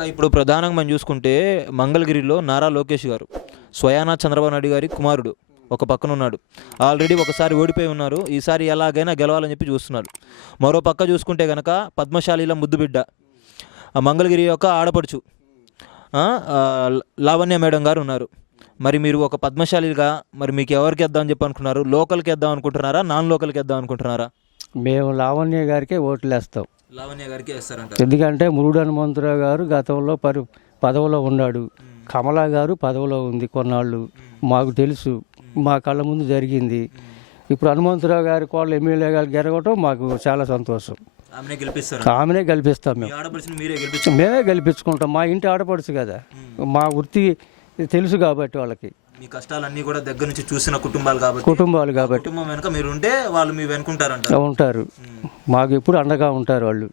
ఇంకా ఇప్పుడు ప్రధానంగా మనం చూసుకుంటే మంగళగిరిలో నారా లోకేష్ గారు స్వయానా చంద్రబాబు నాయుడు గారి కుమారుడు ఒక పక్కన ఉన్నాడు. ఆల్రెడీ ఒకసారి ఓడిపోయి ఉన్నారు. ఈసారి ఎలాగైనా గెలవాలని చెప్పి చూస్తున్నారు. మరో పక్క చూసుకుంటే కనుక పద్మశాలీల ముద్దుబిడ్డ మంగళగిరి యొక్క ఆడపడుచు లావణ్య మేడం గారు ఉన్నారు. మరి మీరు ఒక పద్మశాలిగా మరి మీకు ఎవరికి వేద్దామని చెప్పి అనుకున్నారు? లోకల్కి వేద్దాం అనుకుంటున్నారా, నాన్ లోకల్కి వేద్దాం అనుకుంటున్నారా? మేము లావణ్య గారికే ఓట్లు వేస్తాం. లావణ్య గారికి వేస్తారంట. ఎందుకంటే మురుడు హనుమంతరావు గారు గతంలో పదవిలో ఉన్నాడు. కమలా గారు పదవిలో ఉంది కొన్నాళ్ళు, మాకు తెలుసు, మా కళ్ళ ముందు జరిగింది. ఇప్పుడు హనుమంతరావు గారి కోళ్ళు ఎమ్మెల్యే గారు గెలవటం మాకు చాలా సంతోషం. ఆమెనే గెలిపిస్తాం. మేమే గెలిపించుకుంటాం. మా ఇంటి ఆడపడుచు కదా, మా వృత్తి తెలుసు కాబట్టి వాళ్ళకి. మీ కష్టాలన్నీ కూడా దగ్గర నుంచి చూసిన కుటుంబాలు కాబట్టి కుటుంబం వెనుక మీరు ఉంటే వాళ్ళు మీ వెనుకుంటారంట. ఉంటారు, మాకు ఎప్పుడు అండగా ఉంటారు వాళ్ళు.